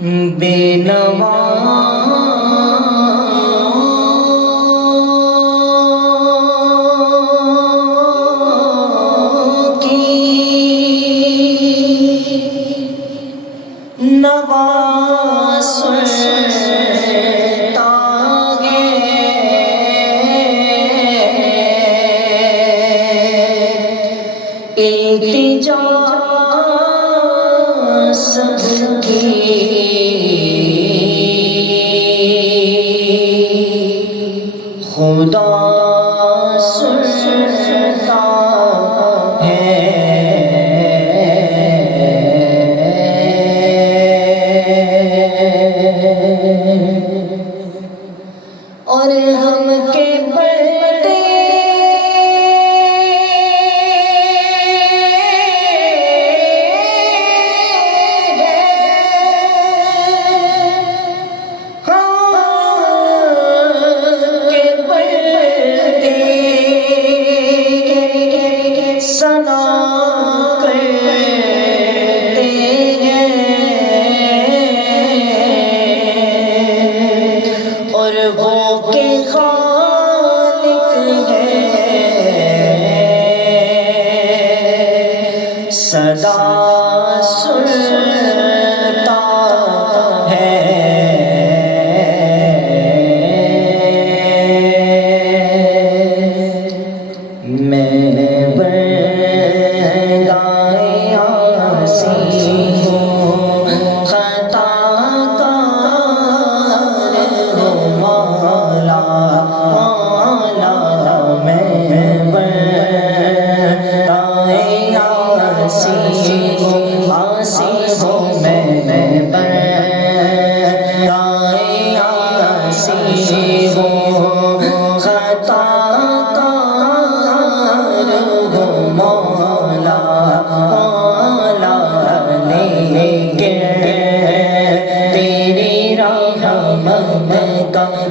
بے نوا کی نوا سنتا ہے التجا سب کی خدا سنتا ہے اور ہم کے پردے سنا کرتے ہیں اور وہ کے خالق ہے صدا سنتا ہے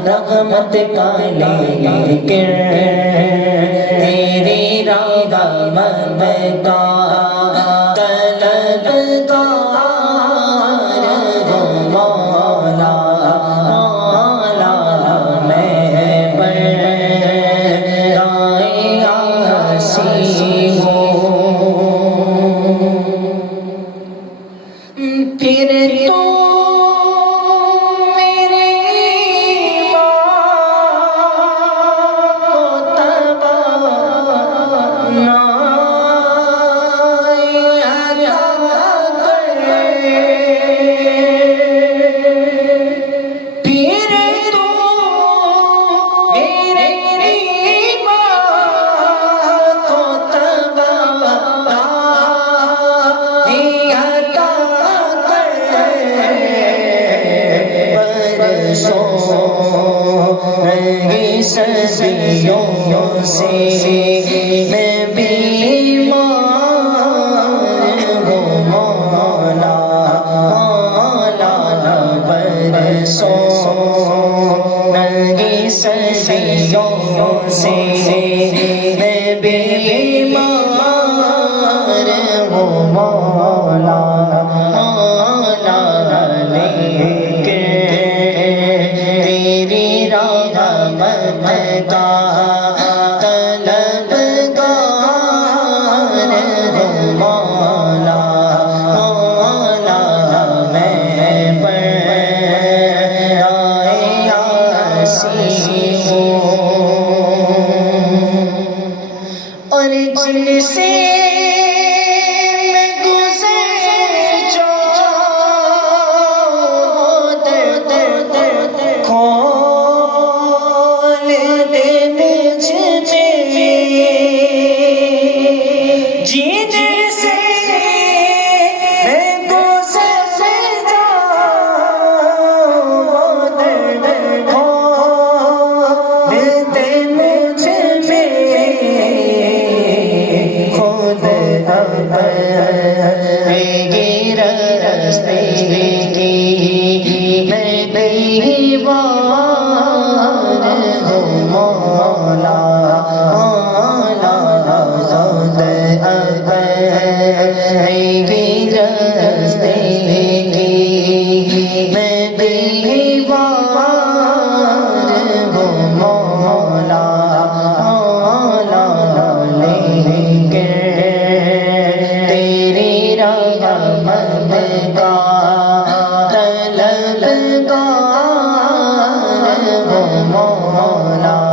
رحمت کا لیکن تیری رحمت کا طلبگار ہوں مولا مولا میں بردائے آسی ہوں پھر تو صدیوں سے میں بیمار ہوں مولا مولا برسوں نہیں صدیوں سے میں بیمار ہوں مولا مولا لیکن تیری رحمت کا طلبگار ہوں مولا مولا میں بردائے آسی ہوں اور جن سے میں گزر دیوار ہو مولا مولا لیکن تیری رحمت کا طلبگار ہو مولا